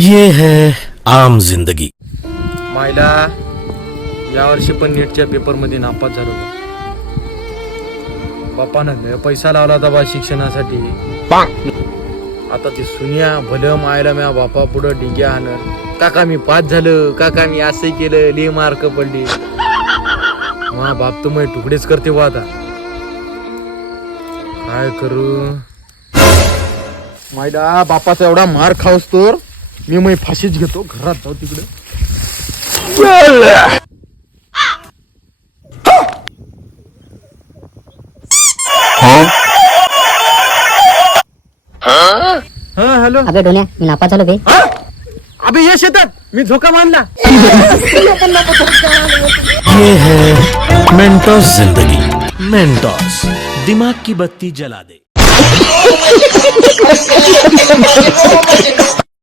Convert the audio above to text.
ये है आम जिंदगी. मायला यावर्षी पण नीटच्या पेपरमध्ये नापास झालो बा. बापानं लय पैसा लावला होता बा शिक्षणासाठी. आता ते सुनिया भलं मायला म्या बापा पुढं डिग्या आणन काका मी पास झालं, काका मी असं केलं, ले मार्क पडले. मा बाप तर मग तुकडेच करते बा. आता काय करू मायला बापाचा एवढा मार खाऊस तर मी मग फाशीच घेतो. घरात जाऊ तिकडे. हा हॅलो. अबे ढोल्या मी नापास झालो बे. अबे ये शेतात मी झोका मानला. ये है मेंटोस जिंदगी. मेंटोस दिमाग की बत्ती जला दे.